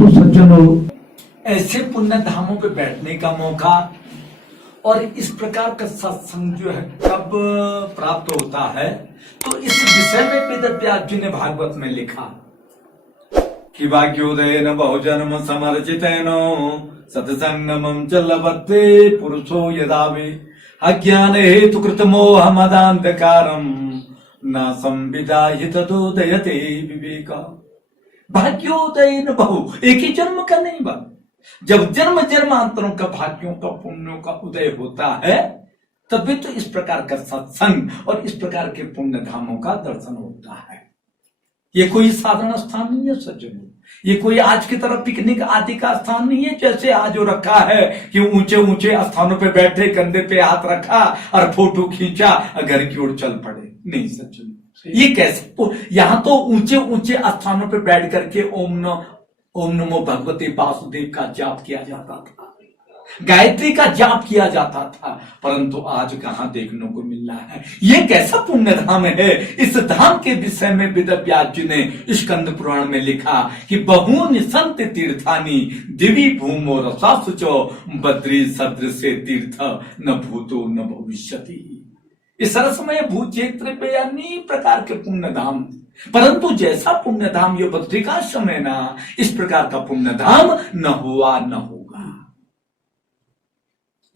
तो सज्जनों, ऐसे पुण्य धामों पे बैठने का मौका और इस प्रकार का सत्संग जो है कब प्राप्त होता है, तो इस विषय में वेद व्यास जी ने भागवत में लिखा कि भाग्योदयन बहुजन्म समर्चितेन सत्संगमं च लभते पुरुषो यदा वे अज्ञान हेतु कृत मोह मदांधकारम न संविदाहि तदोदयते विवेक। भाग्योदयन बहु, एक ही जन्म का नहीं बा, जब जन्म जन्मांतरों का भाग्यों का पुण्यों का उदय होता है तभी तो इस प्रकार का सत्संग और इस प्रकार के पुण्य धामों का दर्शन होता है। ये कोई साधारण स्थान नहीं है सज्जनों, ये कोई आज की तरह पिकनिक आदि का स्थान नहीं है जैसे आज हो रखा है कि ऊंचे ऊंचे स्थानों पे बैठे, कंधे पे हाथ रखा और फोटो खींचा और घर की ओर चल पड़े। नहीं सज्जनों, ये कैसे, यहां तो ऊंचे ऊंचे स्थानों पे बैठ करके ओम नमो भगवते वासुदेव का जाप किया जाता था, गायत्री का जाप किया जाता था, परंतु आज कहां देखने को मिल रहा है। ये कैसा पुण्य धाम है। इस धाम के विषय में वेद व्यास जी ने स्कंद पुराण में लिखा कि बहूनि संत तीर्थानि दिवि भूमो रसासुचो बद्री सदृश तीर्थ न भूतो न भविष्यति। इस सरसमय भू क्षेत्र पे अनेक प्रकार के पुण्य धाम, परंतु जैसा पुण्य धाम ये बद्रिकाश्रम है ना, इस प्रकार का पुण्य धाम न हुआ न होगा।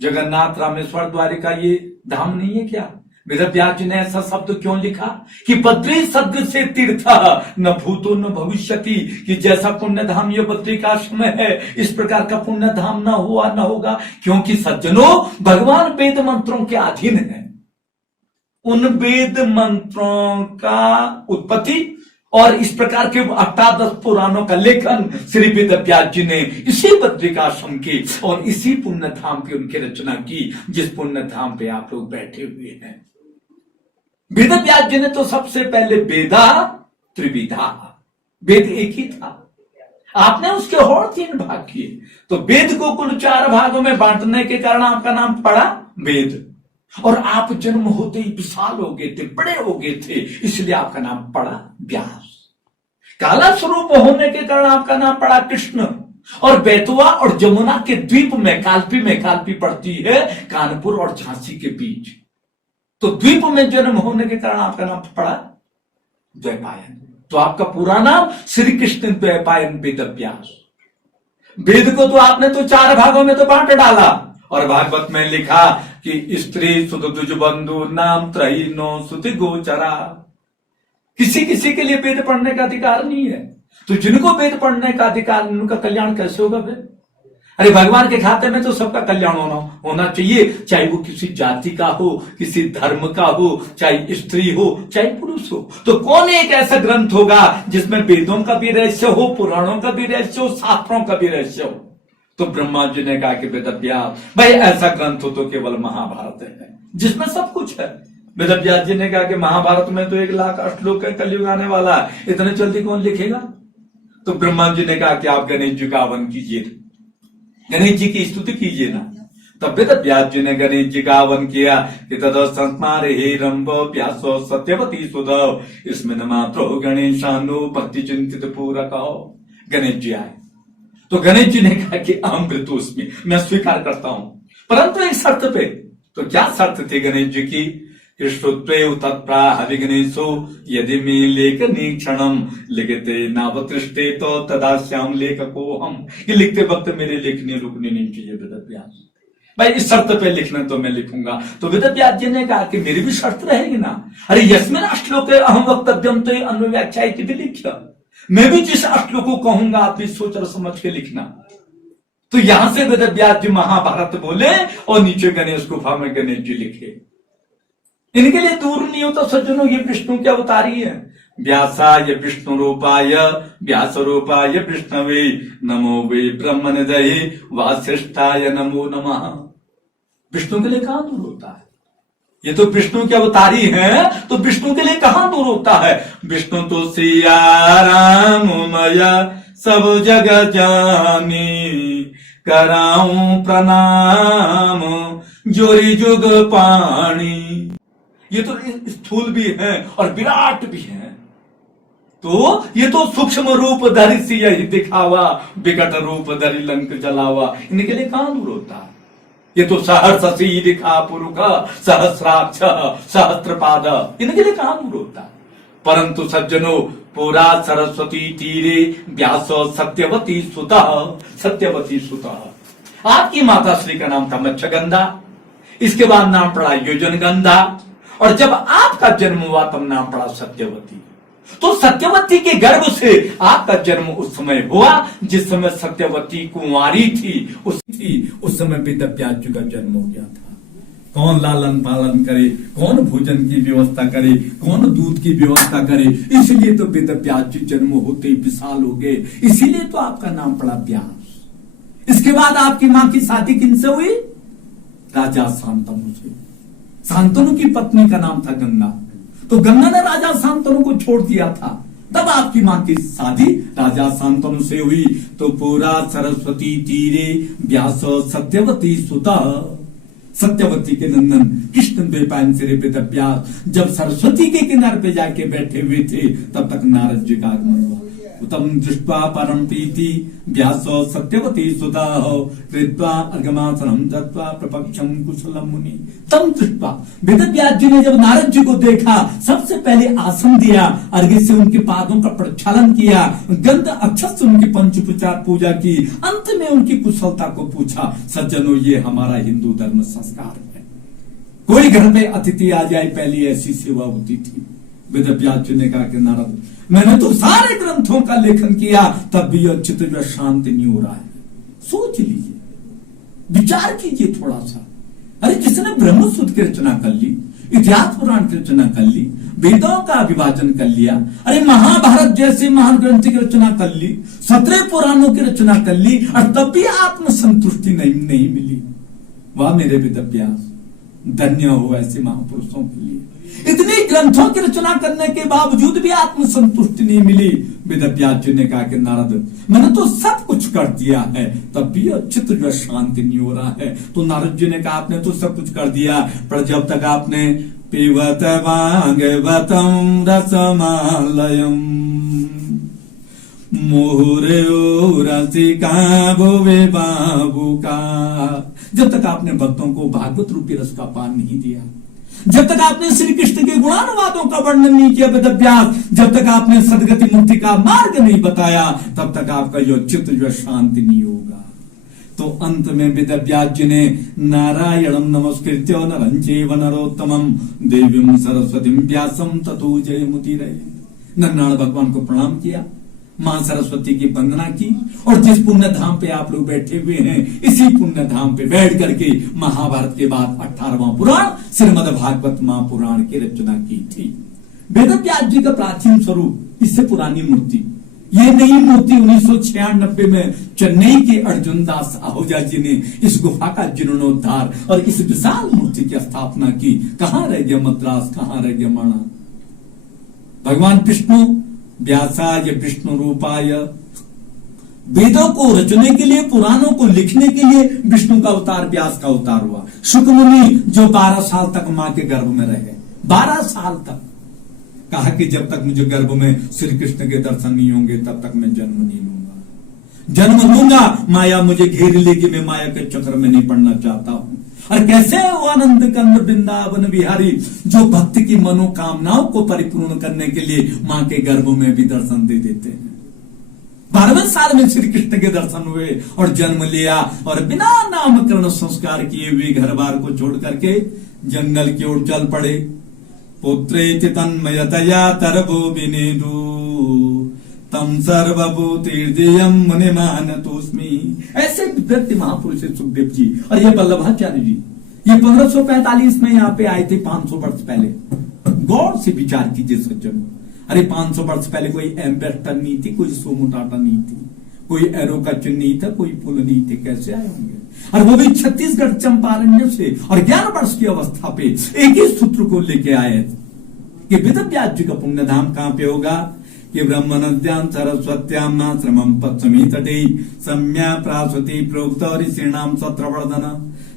जगन्नाथ रामेश्वर द्वारिका ये धाम नहीं है क्या? वेद व्यास जी ने ऐसा शब्द क्यों लिखा कि बद्री सदृश तीर्थ न भूतो न भविष्यति, कि जैसा पुण्य धाम ये बद्रिकाश्रम है इस प्रकार का पुण्य धाम न हुआ न होगा। क्योंकि सज्जनों, भगवान वेद मंत्रों के अधीन है, उन वेद मंत्रों का उत्पत्ति और इस प्रकार के अष्टादश पुराणों का लेखन श्री वेद व्यास जी ने इसी बद्रिकाश्रम की और इसी पुण्य धाम की उनकी रचना की, जिस पुण्य धाम पे आप लोग बैठे हुए हैं। वेद व्यास जी ने तो सबसे पहले वेदा त्रिविधा, वेद एक ही था, आपने उसके और 3 भाग किए, तो वेद को कुल 4 भागों में बांटने के कारण आपका नाम पड़ा वेद। और आप जन्म होते ही विशाल हो गए थे, बड़े हो गए थे, इसलिए आपका नाम पड़ा व्यास। काला स्वरूप होने के कारण आपका नाम पड़ा कृष्ण। और बेतवा और जमुना के द्वीप में कालपी पड़ती है कानपुर और झांसी के बीच, तो द्वीप में जन्म होने के कारण आपका नाम पड़ा द्वैपायन। तो आपका पूरा नाम श्री कृष्ण द्वैपायन वेद व्यास। वेद को तो आपने तो 4 भागों में तो बांट डाला, और भागवत में लिखा कि स्त्री सुत दुज बंधु नाम त्रही नो सुति गोचरा। किसी किसी के लिए वेद पढ़ने का अधिकार नहीं है, तो जिनको वेद पढ़ने का अधिकार, उनका कल्याण कैसे होगा फिर? अरे भगवान के खाते में तो सबका कल्याण होना चाहिए, चाहे वो किसी जाति का हो, किसी धर्म का हो, चाहे स्त्री हो चाहे पुरुष हो। तो कौन एक ऐसा ग्रंथ होगा जिसमें वेदों का भी रहस्य हो, पुराणों का भी रहस्य हो, शास्त्रों का भी रहस्य हो? तो ब्रह्मा जी ने कहा कि वेद व्यास, भाई ऐसा ग्रंथ हो तो केवल महाभारत है जिसमें सब कुछ है। वेद व्यास जी ने कहा कि महाभारत में तो 1,08 श्लोक कलयुग आने वाला है, इतने जल्दी कौन लिखेगा? तो ब्रह्मा जी ने कहा कि आप गणेश जी का हवन कीजिए, गणेश जी की स्तुति कीजिए ना। तब वेद व्यास जी ने गणेश जी का हवन किया कि तद संस्मार हे रंभ व्यासो सत्यवती सुधव इसमें मात्रो गणेशानु भक्ति चिंतित पूरक। गणेश जी आए तो गणेश जी ने कहा कि अहम मृत्युस्मि, मैं स्वीकार करता हूं, परंतु एक शर्त पे। तो क्या शर्त थी गणेश जी की? तत्प्राहविघ्नेशो यदि मे लेखनी क्षणम लिखते नावतृष्टे तो तदा श्याम लेखको हम। ये लिखते वक्त मेरे लेखनी रुकनी नहीं चाहिए वेद व्यास, भाई इस शर्त पे लिखना तो मैं लिखूंगा। तो वेद व्यास जी ने कहा कि मेरी भी शर्त रहेगी ना। अरे यस्मिन् श्लोके अहम वक्तव्यम तो अन्य व्याख्या भी लिखा, मैं भी जिस श्लोक को कहूंगा आप भी सोच और समझ के लिखना। तो यहां से वेद व्यास जी महाभारत बोले और नीचे गणेश गुफा में गणेश जी लिखे। इनके लिए दूर नहीं होता सज्जनों, ये विष्णु के अवतारी है। व्यासाय विष्णु रूपाय व्यास रूपाय विष्णवे नमो वे ब्रह्मनिधये वासिष्ठाय नमो नमः। विष्णु के लिए कहां दूर होता है? ये तो विष्णु के अवतारी हैं, तो विष्णु के लिए कहां दूर होता है? विष्णु तो सिया राम मया सब जग जानी कराऊं प्रणाम जोरी जुग पाणी। ये तो स्थूल भी है और विराट भी है। तो ये तो सूक्ष्म रूप धरि सी यही दिखावा, विकट रूप धरि लंक जलावा, इनके लिए कहां दूर होता है। ये तो सहस्रसी दिखा पुरुष सहस्राक्ष सहस्त्रपाद, इनके लिए कहां दूर होता है। परंतु सज्जनों, पूरा सरस्वती तीरे व्यास सत्यवती सुतः, सत्यवती सुतः। आपकी माता श्री का नाम था मत्स्यगंधा, इसके बाद नाम पड़ा योजनगंधा, और जब आपका जन्म हुआ तब नाम पड़ा सत्यवती। तो सत्यवती के गर्भ से आपका जन्म उस समय हुआ जिस समय सत्यवती कुंवारी थी, उस समय वेदव्यास जी का जन्म हो गया था। कौन लालन पालन करे, कौन भोजन की व्यवस्था करे, कौन दूध की व्यवस्था करे, इसलिए तो वेदव्यास जी जन्म होते ही विशाल हो गए, इसीलिए तो आपका नाम पड़ा व्यास। इसके बाद आपकी मां की शादी किनसे हुई? राजा शांतनु से। शांतनु की पत्नी का नाम था गंगा, तो गंगा ने राजा शांतनु को छोड़ दिया था, तब आपकी मां की शादी राजा शांतनु से हुई। तो पूरा सरस्वती तीरे व्यास सत्यवती सुता, सत्यवती के नंदन कृष्ण द्वैपायन सिरे पे वेदव्यास जब सरस्वती के किनारे पे जाके बैठे हुए थे, तब तक नारद जी का आगमन हुआ। तम दृष्ट्वा परम प्रीति व्यास सत्यवती सुता कृत्वा अर्घमासनम दत्वा प्रपक्षम कुशलम मुनि। तम दृष्ट्वा, वेदव्यास जी ने जब नारद जी को देखा, सबसे पहले आसन दिया, अर्घ्य से उनके पादों का प्रक्षालन किया, गंध अक्षत से उनकी पंचोपचार पूजा की, अंत में उनकी कुशलता को पूछा। सज्जनों, ये हमारा हिंदू धर्म संस्कार है। कोई घर में अतिथि आ जाए, पहली ऐसी सेवा होती थी। वेदव्यास जी ने कहा कि नारद, मैंने तो सारे ग्रंथों का लेखन किया, तब भी चित्त जो शांति नहीं हो रहा है। सोच लीजिए, विचार कीजिए थोड़ा सा। अरे जिसने ब्रह्म सूत्र की रचना कर ली, इतिहास पुराण की रचना कर ली, वेदों का विभाजन कर लिया, अरे महाभारत जैसे महान ग्रंथ की रचना कर ली, 17 पुराणों की रचना कर ली, और तब भी आत्मसंतुष्टि नहीं मिली। वाह मेरे वेदव्यास, धन्य हो ऐसे महापुरुषों के लिए। इतनी ग्रंथों की रचना करने के बावजूद भी आत्मसंतुष्टि नहीं मिली। वेदव्यास जी ने कहा कि नारद, मैंने तो सब कुछ कर दिया है, तब भी चित्त जो शांति नहीं हो रहा है। तो नारद जी ने कहा, आपने तो सब कुछ कर दिया, पर जब तक आपने पीवत भागवतम रसमालयम मोहरे रसिका भुवे बाबू का, जब तक आपने भक्तों को भागवत रूपी रस का पान नहीं दिया, जब तक आपने श्री कृष्ण के गुणानुवादों का वर्णन नहीं किया वेदव्यास, जब तक आपने सदगति मुक्ति का मार्ग नहीं बताया, तब तक आपका यो चित्त जो शांति नहीं होगा। तो अंत में वेदव्यास जी ने नारायणं नमस्कृत्य नरं चैव नरोत्तमं देवीं सरस्वतीं व्यासं ततो जयमुदीरये। नरनारायण भगवान को प्रणाम किया, मां सरस्वती की वंदना की, और जिस पुण्य धाम पे आप लोग बैठे हुए हैं, इसी पुण्य धाम पे बैठ करके महाभारत के बाद 18वां पुराण श्रीमद् भागवत महापुराण की रचना की थी। वेदव्यास जी का प्राचीन स्वरूप, इससे पुरानी मूर्ति, ये नई मूर्ति 1996 में चेन्नई के अर्जुन दास आहूजा जी ने इस गुफा का जीर्णोद्धार और इस विशाल मूर्ति की स्थापना की। कहां रह गया मद्रास, कहां रह गया माणा। भगवान विष्णु व्यासाय विष्णु रूपाय, वेदों को रचने के लिए, पुराणों को लिखने के लिए विष्णु का अवतार, व्यास का अवतार हुआ। शुक मुनि जो 12 साल तक मां के गर्भ में रहे, 12 साल तक, कहा कि जब तक मुझे गर्भ में श्री कृष्ण के दर्शन नहीं होंगे तब तक मैं जन्म नहीं लूंगा। जन्म लूंगा, माया मुझे घेर लेगी, मैं माया के चक्र में नहीं पड़ना चाहता हूं। और कैसे वो आनंद कंद वृंदावन बिहारी, जो भक्त की मनोकामनाओं को परिपूर्ण करने के लिए मां के गर्भ में भी दर्शन दे देते हैं। 12वें साल में श्री कृष्ण के दर्शन हुए और जन्म लिया, और बिना नामकरण संस्कार किए हुए घर बार को छोड़ करके जंगल की ओर चल पड़े। पुत्रेति तन्मयतया तरभो विनेदु तम सर्वभूतिर्जयम मुनिमानतोस्मि। ऐसे व्यक्ति महापुरुष सुखदेव जी और ये वल्लभाचार्य जी, ये 1545 में यहाँ पे आए थे, 500 वर्ष पहले। गौर से विचार कीजिए सज्जनों, अरे 500 वर्ष पहले कोई एम्बेसडर नहीं थी, कोई सोमो टाटा नहीं थी, कोई एरो का चिन्ह नहीं था, कोई पुल नहीं थे, कैसे आए होंगे? और वो भी छत्तीसगढ़ चंपारण्य से, और 11 वर्ष की अवस्था पे एक ही सूत्र को लेके आए कि वेदव्यास जी का पुण्य धाम कहां पे होगा कि ब्रह्म नद्यां सरस्वत्यां आश्रमं पश्चिमी तटे सम्या प्रासुति प्रोक्त ऋषीणां सत्रवर्धन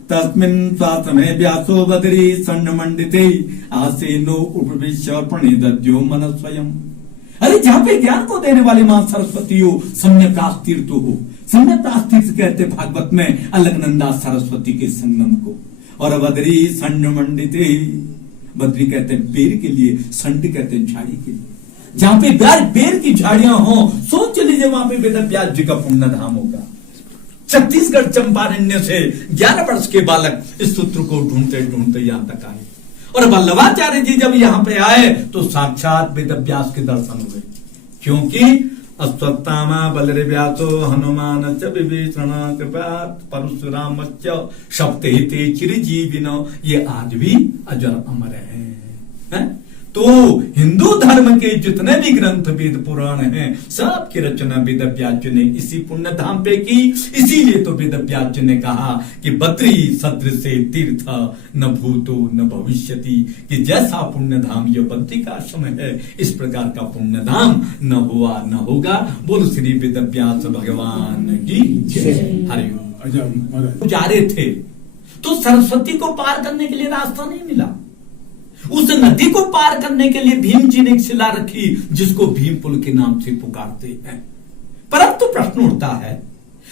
तस्मिन् स्वाश्रमे व्यासो बदरी सन्नमंडिते आसेनो उपविश्य प्रणिदद्यो मनः स्वयं। अरे जहां पे ज्ञान को देने वाली मां सरस्वती हो, सम्यक् तीर्थ हो। सम्यक् तीर्थ कहते भागवत में अलकनंदा सरस्वती के संगम को। और बद्री संड मंडित, बद्री कहते हैं बेर के लिए, संड कहते हैं झाड़ी के लिए। जहां पे बेर की झाड़ियां हो, सोच लीजिए वहां पे वेद व्यास जी का पुण्य धाम होगा। छत्तीसगढ़ चंपारण्य से 11 वर्ष के बालक इस सूत्र को ढूंढते ढूंढते यहां तक आए। और वल्लभाचार्य जी जब यहां पे आए तो साक्षात वेद व्यास के दर्शन हुए, क्योंकि अश्वत्थामा बलर्व्यासो हनुमान च विभीषण कृपा परशुराम सप्ते चिरजीविनो, ये आज भी अजर अमर है? तो हिंदू धर्म के जितने भी ग्रंथ वेद पुराण हैं, सबकी रचना वेद व्यास जी ने इसी पुण्य धाम पे की। इसीलिए तो वेद व्यास जी ने कहा कि बद्री सदृश तीर्थ न भूतो न भविष्यति, कि जैसा पुण्य धाम ये बद्री का आश्रम है, इस प्रकार का पुण्य धाम न हुआ न होगा। बोल श्री वेद व्यास भगवान की जय। हरिओम। जा रहे थे तो सरस्वती को पार करने के लिए रास्ता नहीं मिला। उस नदी को पार करने के लिए भीम जी ने एक शिला रखी, जिसको भीम पुल के नाम से पुकारते हैं। परंतु प्रश्न उठता है,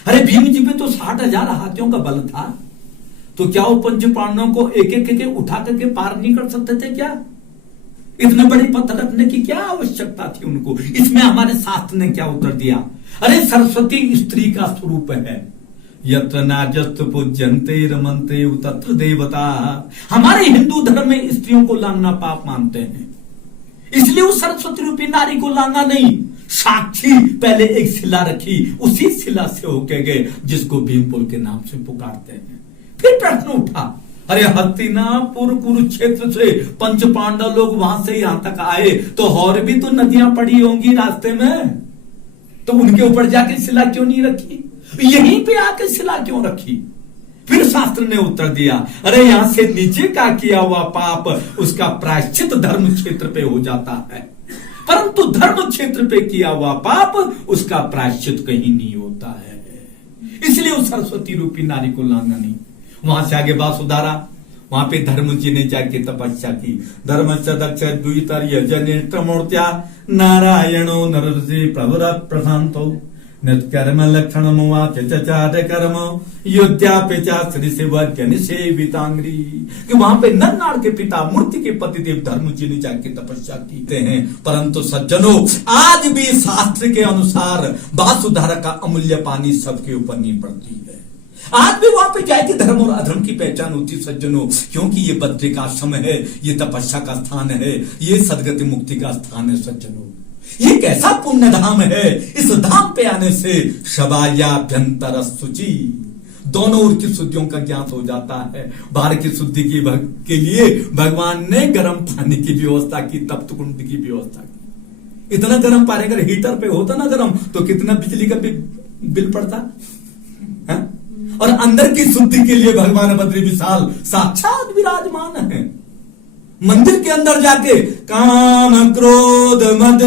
अरे भीम जी पे तो 60,000 हाथियों का बल था, तो क्या वो पंच पांडवों को एक एक उठा करके पार नहीं कर सकते थे क्या? इतने बड़े पत्थर रखने की क्या आवश्यकता थी उनको? इसमें हमारे शास्त्र ने क्या उत्तर दिया? अरे सरस्वती स्त्री का स्वरूप है। यत्र नाजस्त पूज्यन्ते रमन्ते तत्र देवता। हमारे हिंदू धर्म में स्त्रियों को लांघना पाप मानते हैं, इसलिए उस सरस्वती रूपी नारी को लांघा नहीं, साक्षी पहले एक शिला रखी, उसी शिला से होके गए, जिसको भीमपुर के नाम से पुकारते हैं। फिर प्रश्न उठा, अरे हस्तिनापुर कुरुक्षेत्र से पंच पांडव लोग वहां से यहां तक आए, तो और भी तो नदियां पड़ी होंगी रास्ते में, तो उनके ऊपर जाके शिला क्यों नहीं रखी? यहीं पे आके शिला क्यों रखी? फिर शास्त्र ने उत्तर दिया, अरे यहां से नीचे का किया हुआ पाप उसका प्रायश्चित धर्म क्षेत्र पे हो जाता है, परंतु धर्म क्षेत्र पे किया हुआ पाप उसका प्रायश्चित कहीं नहीं होता है। इसलिए उस सरस्वती रूपी नारी को लांघा नहीं। वहां से आगे बात सुधारा, वहां पे धर्म जी ने जाके तपस्या की। धर्म से दक्ष द्वितर यजनिष्ठ मूर्त्या नारायणो नरसी प्रवर प्रशांतो निष्कर्म लक्षण मुवाच चचार कर्म योद्धा पिता श्री सेवितांग्री, कि वहां पे नरनार के पिता मूर्ति के पतिदेव धर्म जी ने जाके तपस्या की हैं। परंतु सज्जनों, आज भी शास्त्र के अनुसार वासुधारा का अमूल्य पानी सबके ऊपर नहीं पड़ती है। आज भी वहां पे जाके धर्म और अधर्म की पहचान होती सज्जनों, क्योंकि ये बद्री का आश्रम है, ये तपस्या का स्थान है, ये सदगति मुक्ति का स्थान है। सज्जनों, ये कैसा पुण्य धाम है, इस धाम पे आने से शबायाभ्यंतर शुचि, दोनों ओर की शुद्धियों का ज्ञात हो जाता है। बाहर की शुद्धि के लिए भगवान ने गर्म पानी की व्यवस्था की, तप्त कुंड की व्यवस्था की। इतना गर्म पानी अगर हीटर पे होता ना गर्म, तो कितना बिजली का बिल पड़ता है? और अंदर की शुद्धि के लिए भगवान बद्री विशाल साक्षात विराजमान है। मंदिर के अंदर जाके काम क्रोध मद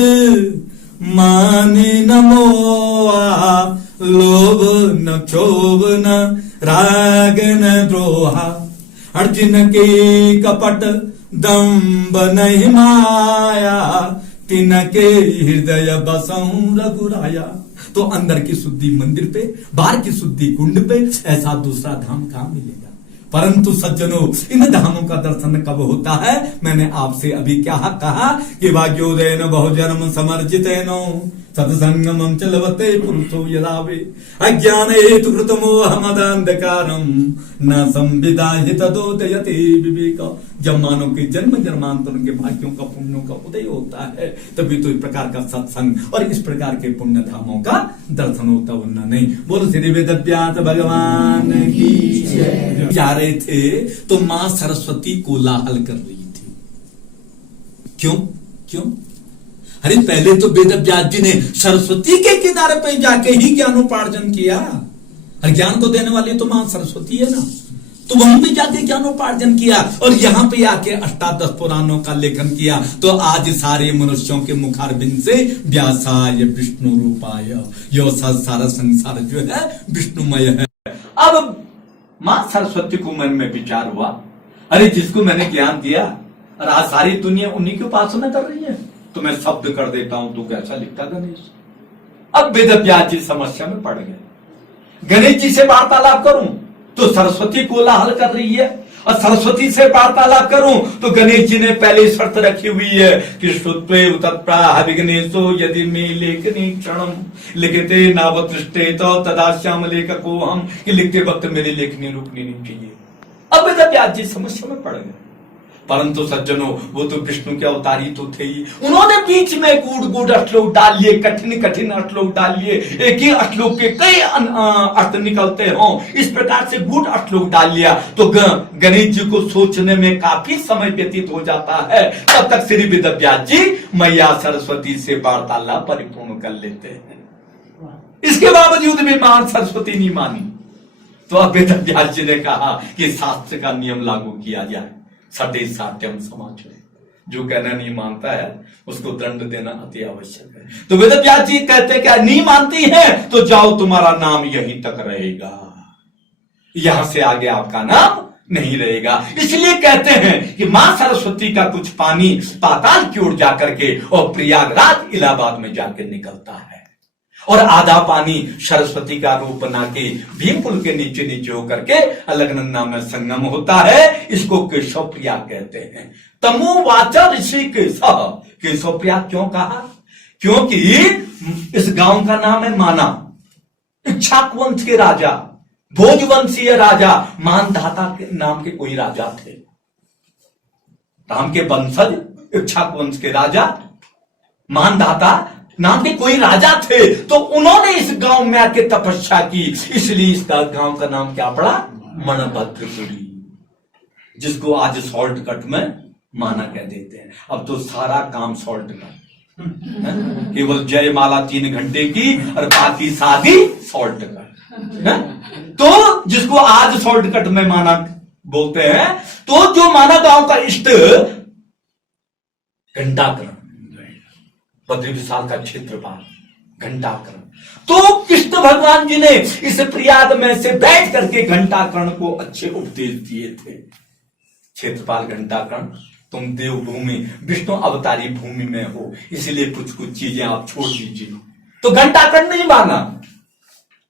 माने न मोहा, लोभ न क्षोभ न राग न द्रोहा, अर्जुन के कपट दंभ नहीं माया, तिनके हृदय बसहु रघुराया। तो अंदर की शुद्धि मंदिर पे, बाहर की शुद्धि कुंड पे, ऐसा दूसरा धाम कहां मिलेगा? परंतु सज्जनों, इन धामों का दर्शन कब होता है? मैंने आपसे अभी क्या कहा कि भाग्योदयन बहुजन्म समर्जितेनो सत्संगमं च लभते पुरुषो यदा वे अज्ञान हेतु कृत मोहमदान्धकारम न संविदाहित तदोदयते विवेक। जब मानव के जन्म जन्मांतर के भाग्यों का पुण्यों का उदय होता है, तभी तो इस प्रकार का सत्संग और इस प्रकार के पुण्य धामों का दर्शन होता, वरना नहीं। बोलो श्री वेद व्यास भगवान की जय। जा रहे थे तो मां सरस्वती कोलाहल कर रही थी। क्यों क्यों? अरे पहले तो वेद व्यास जी ने सरस्वती के किनारे पे जाके ही ज्ञानोपार्जन किया, और ज्ञान को देने वाली तो मां सरस्वती है ना, तो वहीं पे जाके ज्ञानोपार्जन किया और यहां पे आके अष्टादश पुराणों का लेखन किया। तो आज सारे मनुष्यों के मुखारबिंद से व्यासाय विष्णु रूपाय, यो सारा संसार जो है विष्णुमय है। अब मां सरस्वती को मन में विचार हुआ, अरे जिसको मैंने ज्ञान दिया और आज सारी दुनिया उन्हीं की उपासना कर रही है, तो मैं शब्द कर देता हूं, तू कैसा लिखता गणेश। अब वेद व्यास जी समस्या में पड़ गए। गणेश जी से वार्तालाप करूं तो सरस्वती कोलाहल कर रही है, और सरस्वती से वार्तालाप करूं तो गणेश जी ने पहले शर्त रखी हुई है कि श्रुत्वे तत्प्राह विघ्नेशो यदि में लेखनी क्षणम लिखते नावतृष्टे तो तदा श्याम लेखको हम, कि लिखते वक्त मेरी लेखनी रुकनी नहीं चाहिए। अब वेद व्यास जी समस्या में पड़ गए। परंतु सज्जनों, वो तो विष्णु के अवतारी तो थे ही, उन्होंने बीच में गूढ़ श्लोक डाल लिए, कठिन श्लोक डाल लिए, एक ही श्लोक के कई अर्थ निकलते हो, इस प्रकार से गूढ़ श्लोक डाल लिया तो गणेश जी को सोचने में काफी समय व्यतीत हो जाता है। तब तक श्री वेद व्यास जी मैया सरस्वती से वार्तालाप परिपूर्ण कर लेते हैं। इसके बावजूद भी महान सरस्वती नहीं मानी, तो अब वेद व्यास जी ने कहा कि शास्त्र का नियम लागू किया जाए, सटे सात्यम समाचार। जो कहना नहीं मानता है उसको दंड देना अति आवश्यक है। तो वेद व्यास जी कहते हैं क्या नहीं मानती है तो जाओ, तुम्हारा नाम यहीं तक रहेगा, यहां से आगे आपका नाम नहीं रहेगा। इसलिए कहते हैं कि मां सरस्वती का कुछ पानी पाताल की ओर जाकर के और प्रयागराज इलाहाबाद में जाकर निकलता है, और आधा पानी सरस्वती का रूप बना के भीम पुल के नीचे नीचे होकर के अलकनंदा में संगम होता है। इसको केशव प्रयाग कहते हैं। तमो वाचा ऋषि केशव प्रयाग क्यों कहा? क्योंकि इस गांव का नाम है माना। इक्ष्वाक वंश के राजा, भोजवंशीय राजा मानधाता के नाम के कोई राजा थे। राम के वंशज इक्ष्वाक वंश के राजा मानधाता नाम के कोई राजा थे, तो उन्होंने इस गांव में आके तपस्या की, इसलिए इस गांव का नाम क्या पड़ा? मणभद्रपुरी, जिसको आज शॉर्टकट में माना कह देते हैं। अब तो सारा काम शॉर्टकट, केवल जयमाला 3 घंटे की और बाकी शादी शॉर्टकट। तो जिसको आज शॉर्टकट में माना बोलते हैं, तो जो माना गांव का इष्ट घंटाकरण, बद्री विशाल का क्षेत्रपाल घंटाकरण, तो कृष्ण भगवान जी ने इस प्रयाग में से बैठ करके घंटाकरण को अच्छे उपदेश दिए थे। क्षेत्रपाल घंटाकरण, तुम देवभूमि विष्णु अवतारी भूमि में हो, इसलिए कुछ कुछ चीजें आप छोड़ दीजिए। तो घंटाकरण नहीं माना,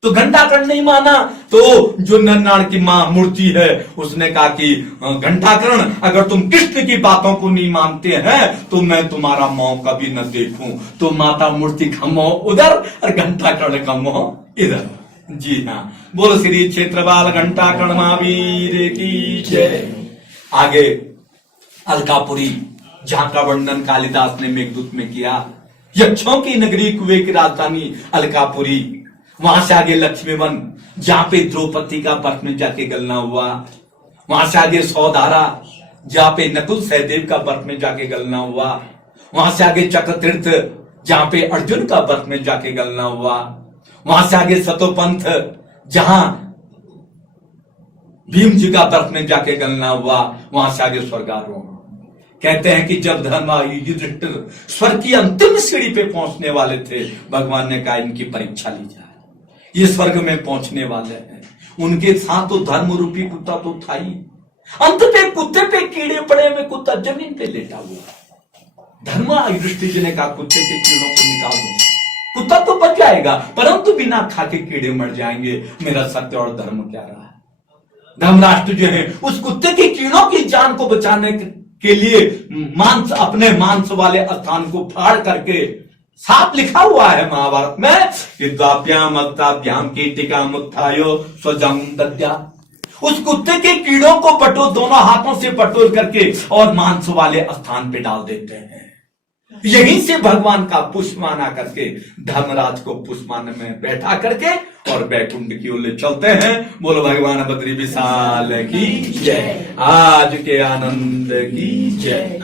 तो घंटाकरण नहीं माना, तो जो नन्नाड़ की मां मूर्ति है उसने कहा कि घंटाकरण, अगर तुम कृष्ण की बातों को नहीं मानते हैं तो मैं तुम्हारा मुंह कभी न देखूं। तो माता मूर्ति का मुंह उधर और घंटाकरण का मुंह इधर। जी हाँ, बोलो श्री क्षेत्रपाल घंटाकर्ण महावीर की जय। आगे अलकापुरी, जहां का वर्णन कालिदास ने मेघदूत में किया। यक्षों की नगरी, कुबेर की राजधानी अलकापुरी। वहां से आगे लक्ष्मीवन, जहां पे द्रौपदी का बर्फ में जाके गलना हुआ। वहां से आगे सौधारा, जहां पे नकुल सहदेव का बर्फ में जाके गलना हुआ। वहां से आगे चक्रतीर्थ, जहां पे अर्जुन का बर्फ में जाके गलना हुआ। वहां से आगे सतोपंथ, जहां भीम जी का बर्फ में जाके गलना हुआ। वहां से आगे स्वर्गारोहण। कहते हैं कि जब धर्मराज युधिष्ठिर स्वर्ग की अंतिम सीढ़ी पे पहुंचने वाले थे, भगवान ने कहा इनकी परीक्षा ली जाए, ये स्वर्ग में पहुंचने वाले हैं। उनके साथ तो धर्म रूपी कुत्ता तो था ही। अंत पे कुत्ते पे कीड़े पड़े में कुत्ता जमीन पे लेटा हुआ। धर्मराज युधिष्ठिर जी ने कहा कुत्ते के कीड़ों को निकाल दो, कुत्ता तो बच जाएगा, परंतु बिना खा के कीड़े मर जाएंगे। मेरा सत्य और धर्म क्या रहा? धर्मराष्ट्र जो है उस कुत्ते की कीड़ों की जान को बचाने के लिए मांस, अपने मांस वाले स्थान को फाड़ करके, साफ लिखा हुआ है महाभारत में कि द्वाभ्याम अष्टाभ्याम कीटिका मुत्थायो स्वजं दद्या। उस कुत्ते के कीड़ों को बटोर, दोनों हाथों से बटोर करके और मांस वाले स्थान पे डाल देते हैं। यहीं से भगवान का पुष्पमान आकर के धर्मराज को पुष्पमान में बैठा करके और बैकुंठ की ओर ले चलते हैं। बोलो भगवान बद्री विशाल की जय, आज के आनंद की जय।